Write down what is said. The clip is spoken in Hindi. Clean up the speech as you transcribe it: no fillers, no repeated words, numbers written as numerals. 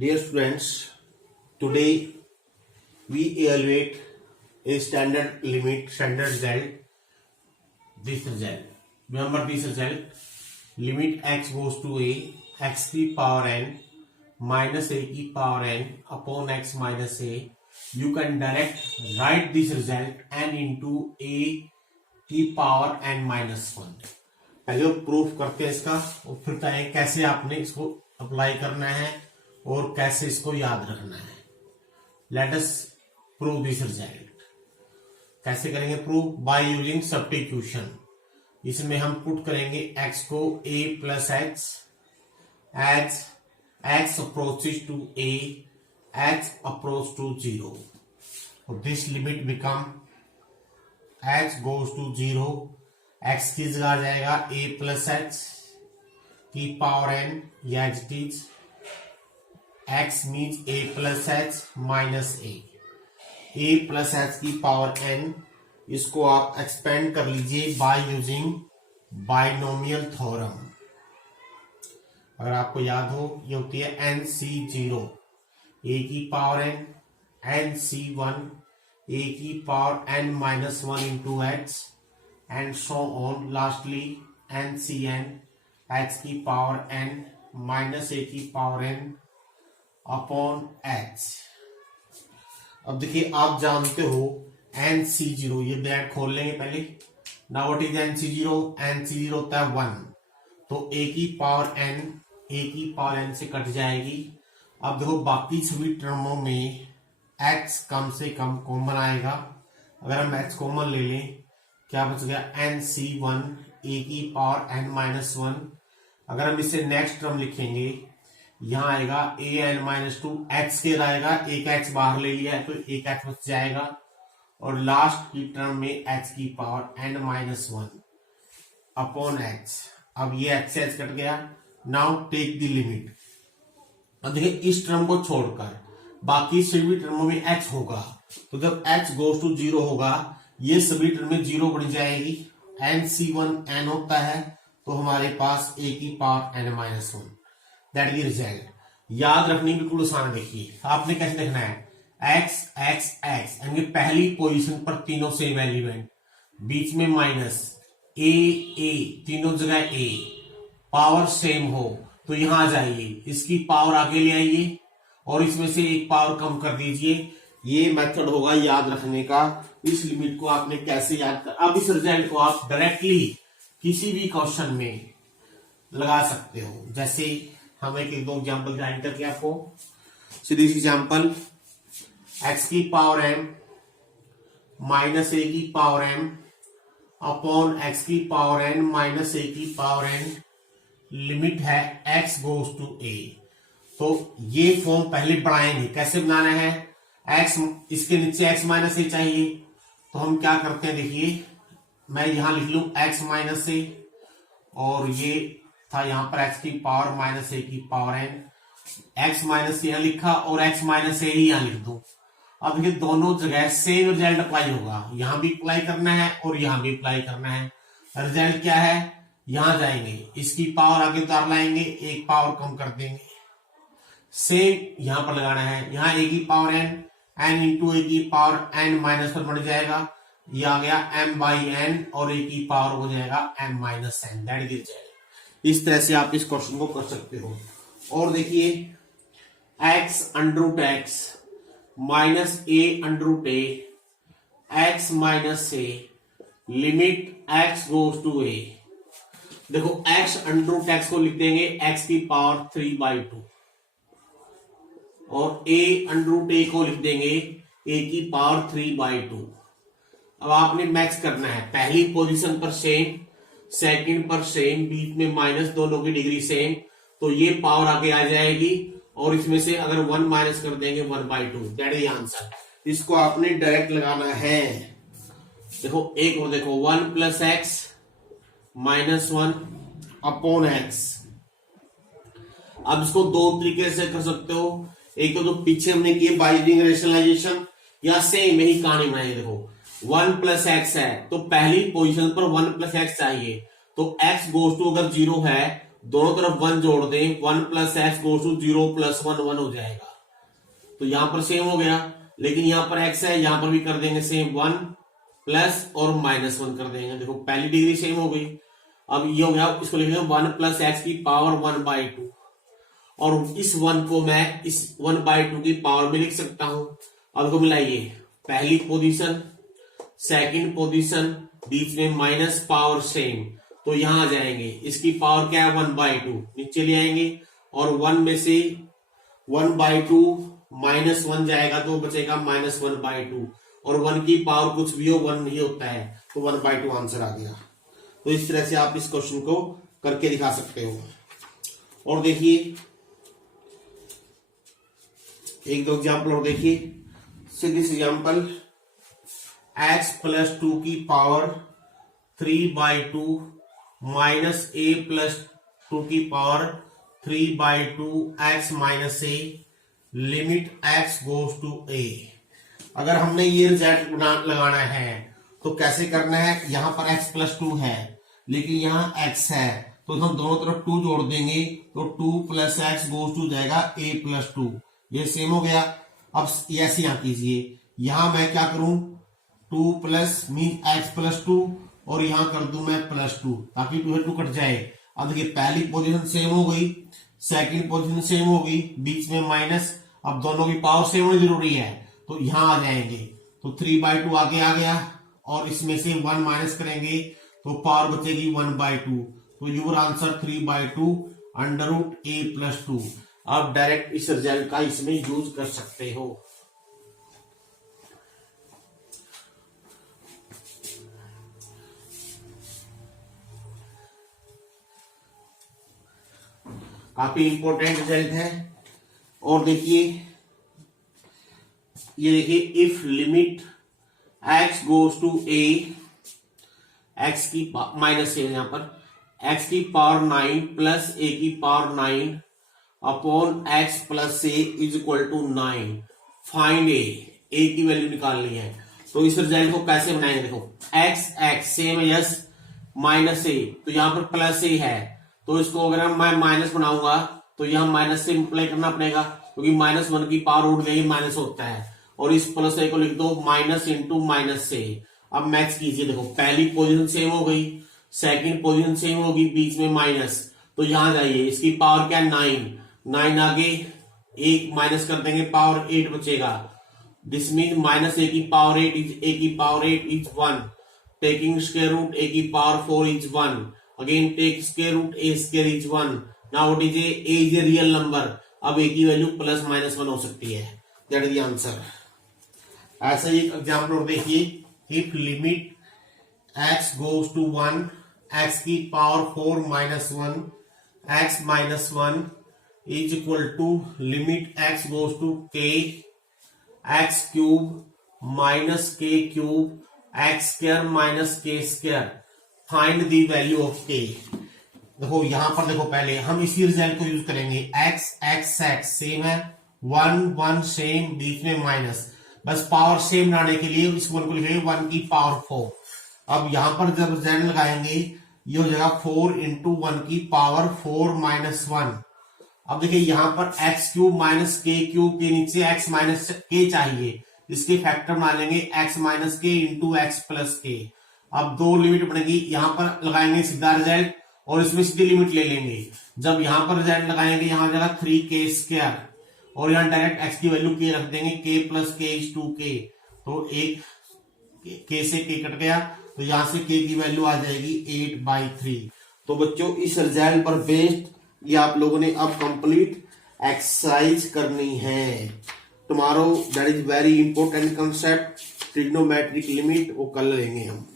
Dear students, today we evaluate a standard limit, standard result. This result. Remember this result. Limit x goes to a, x की power n minus a की power n upon x minus a. You can direct write this result n into a की power n minus 1. पहले प्रूफ करते हैं इसका और फिर कहें कैसे आपने इसको अप्लाई करना है और कैसे इसको याद रखना है. Let us prove this result. कैसे करेंगे प्रूव? By using substitution. इसमें हम पुट करेंगे x को a plus x as x approaches to a, x approach to 0. This limit become x goes to 0. x की जगह आ जाएगा a प्लस एक्स की पावर n, या it is x means a plus x minus a plus x की पावर n. इसको आप एक्सपेंड कर लीजिए बाय यूजिंग बाइनोमियल थ्योरम. अगर आपको याद हो, ये होती है nc0 a की पावर n, nc1 a की power n minus 1 into x and so on. Lastly ncn x की पावर n माइनस a की पावर n अपॉन x. अब देखिए, आप जानते हो nc0, ये ब्रैकेट खोल लेंगे पहले. Now what is nc0? nc0 होता है 1. तो a की पावर n से कट जाएगी. अब देखो, बाकी सभी टर्मों में x कम से कम कॉमन आएगा. अगर हम x कॉमन ले लें, क्या बच गया? nc1 a की पावर n माइनस 1. अगर हम इसे नेक्स्ट टर्म लिखेंगे, यहां आएगा a n माइनस 2. x के आएगा, एक x बाहर ले लिया है तो एक x बच जाएगा. और लास्ट की टर्म में x की power n minus 1 upon x. अब ये x से x कट गया. Now take the limit. अब देखिए, इस टर्म को छोड़कर बाकी सभी टर्मों में x होगा. तो जब x गोज टू 0 होगा, ये सभी टर्म में 0 बढ़ जाएगी. nc1 n होता है, तो हमारे पास a की power n minus 1. That is result. याद रखनी बिल्कुल आसान. देखिए, आपने कैसे देखना है? x x x यानी पहली पोजीशन पर तीनों सेम एलिमेंट, बीच में माइनस a a, तीनों जगह a, पावर सेम हो तो यहां आ जाइए, इसकी पावर आगे ले आइए और इसमें से एक पावर कम कर दीजिए. ये मेथड होगा याद रखने का. इस लिमिट को आपने कैसे याद कर. अब इस रिजल्ट को आप डायरेक्टली किसी भी क्वेश्चन में लगा सकते हो. जैसे हम एक दो एग्जाम्पल ज्वाइन करके आपको सीधी एग्जाम्पल, x की पावर m माइनस a की पावर m अपॉन x की पावर n माइनस a की पावर n. लिमिट है x गोज टू a. तो ये फॉर्म पहले बढ़ाएंगे. कैसे बनाना है? x, इसके नीचे x माइनस a चाहिए, तो हम क्या करते हैं? देखिए, मैं यहां लिख लू x माइनस a, और ये था यहां पर x की पावर माइनस a की पावर n. x माइनस यहां लिखा और x माइनस a ही यहां लिख दो. अब ये दोनों जगह सेम रिजल्ट अप्लाई होगा. यहां भी अप्लाई करना है और यहां भी अप्लाई करना है. रिजल्ट क्या है? यहां जाएंगे, इसकी पावर आगे उतार लाएंगे, एक पावर कम कर देंगे. सेम यहां पर लगाना है. यहां a की पावर n इंटू a की पावर n माइनस पर बढ़ जाएगा. ये आ गया m बाई n और a की पावर हो जाएगा m माइनस n. दैट गिर जाएगा. इस तरह से आप इस क्वेश्चन को कर सकते हो. और देखिए, x under root x minus a under root a, x minus a, limit x goes to a. देखो, x अंडर रूट एक्स को लिख देंगे x की पावर 3/2 और a अंडर रूट a को लिख देंगे a की पावर 3/2. अब आपने मैच करना है. पहली पोजीशन पर सेम, सेकंड पर सेम, बीच में माइनस, दोनों की डिग्री सेम, तो ये पावर आगे आ जाएगी और इसमें से अगर 1 माइनस कर देंगे 1/2. That is answer. इसको आपने डायरेक्ट लगाना है. देखो, एक और देखो, 1 plus x minus 1 upon x. अब इसको दो तरीके से कर सकते हो. एक तो जो पीछे हमने किए बाय यूजिंग रेशनलाइजेशन, या सेम यही कहानी बनाई. देखो, 1 प्लस एक्स है तो पहली पोजीशन पर 1 प्लस एक्स चाहिए, तो x गोज टू अगर 0 है दोनों तरफ 1 जोड़ दें, 1 plus x goes to 0 plus 1 1 हो जाएगा। तो यहां पर सेम हो गया, लेकिन यहां पर x है, यहां पर भी कर देंगे सेम, 1 प्लस और -1 कर देंगे। देखो पहली डिग्री सेम हो गई। अब ये हो गया, इसको लिखेंगे 1 प्लस एक्स की पावर 1/2, और इस 1 को मैं इस 1/2 की पावर में लिख सकता हूं। अब देखो मिलाइए, पहली पोजीशन, सेकंड पोजीशन, बीच में माइनस, पावर सेम, तो यहां आ जाएंगे। इसकी पावर क्या है 1/2, नीचे ले आएंगे, और 1 में से 1/2 -1 जाएगा तो बचेगा -1/2, और 1 की पावर कुछ भी हो 1 नहीं होता है, तो 1/2 आंसर आ गया। तो इस तरह से आप इस क्वेश्चन को करके दिखा सकते हो। और देखिए एक दो एग्जाम्पल और देखिए। दिस एग्जाम्पल, x प्लस 2 की पावर 3/2 माइनस a प्लस 2 की power 3/2 x minus a, limit x goes to a। अगर हमने ये रिजल्ट लगाना है तो कैसे करना है, यहां पर x प्लस 2 है, लेकिन यहाँ x है, तो हम दोनों तरफ 2 जोड़ देंगे, तो 2 प्लस एक्स गोज टू जाएगा a प्लस 2, ये सेम हो गया। अब ऐसे यहां कीजिए, यहां मैं क्या करूं, 2 प्लस मीन एक्स प्लस 2, और यहां कर दूं मैं +2, ताकि 2 से 2 कट जाए। अब देखिए पहली पोजीशन सेम हो गई, सेकंड पोजीशन सेम हो गई, बीच में माइनस, अब दोनों की पावर सेम होनी जरूरी है, तो यहां आ जाएंगे। तो 3/2 आगे आ गया, और इसमें से 1 माइनस करेंगे तो पावर बचेगी 1/2, तो यूर आंसर 3/2 √a प्लस 2। आप डायरेक्ट इस रिजल्ट का इसमें यूज कर सकते हो। काफी इंपॉर्टेंट रिजल्ट है। और देखिए ये देखिए, if limit x goes to a, x की माइनस है, यहां पर x की पावर 9 प्लस a की power 9 upon x plus a is equal to 9, find a की वैल्यू निकालनी है। तो इस रिजल्ट को कैसे बनाएंगे, देखो x सेम है, यस, माइनस a, तो यहां पर प्लस a है, तो इसको अगर मैं माइनस बनाऊंगा तो यहां माइनस से मल्टीप्लाई करना पड़ेगा, क्योंकि -1 की पावर उठ गई, माइनस होता है, और इस प्लस a को लिख दो माइनस इंटू माइनस से। अब मैच कीजिए, देखो पहली पोजीशन सेम हो गई, सेकंड पोजीशन सेम होगी, बीच में माइनस, तो यहां जाइए, इसकी पावर क्या है 9 आगे 1 माइनस कर देंगे, पावर 8 बचेगा। दिस मीन माइनस a की पावर 8 इज a की power 8 is 1, taking square root a की power 4 is 1, again take square root a square is 1। Now what is a is a real number, अब a की वैल्यू +-1 हो सकती है, दैट इज द आंसर। ऐसा ही एक एग्जाम्पल और देखिए, if limit x goes to 1, x की power 4 -1 x minus 1 is equal to limit x goes to k x cube minus k cube x square minus k square, find the value of k। देखो यहां पर देखो, पहले हम इसी रिजल्ट को यूज करेंगे, x सेम है, 1 1 सेम, बीच में माइनस, बस पावर सेम लाने के लिए इस 1 को लिखेंगे 1 की पावर 4। अब यहां पर जब रिजल्ट लगाएंगे, ये हो जाएगा 4 इंटू 1 की पावर 4 -1। अब देखिए यहां पर x cube minus k cube के नीचे x माइनस k चाहिए, इसके फैक्टर बना लेंगे x minus k into x plus k। अब दो लिमिट बनेगी, यहां पर लगाएंगे सीधा रिजल्ट, और इसमें सीधी लिमिट ले लेंगे। जब यहां पर रिजल्ट लगाएंगे, यहां जाएगा 3k स्क्वायर, और यहां डायरेक्ट x की वैल्यू k रख देंगे, k plus k is 2k, तो एक k से k कट गया, तो यहां से k की वैल्यू आ जाएगी 8/3। तो बच्चों इस रिजल्ट पर बेस्ड ये आप लोगों ने अब कंप्लीट एक्सरसाइज करनी है। Tomorrow that is very important concept, trigonometric limit, वो कल लेंगे हम।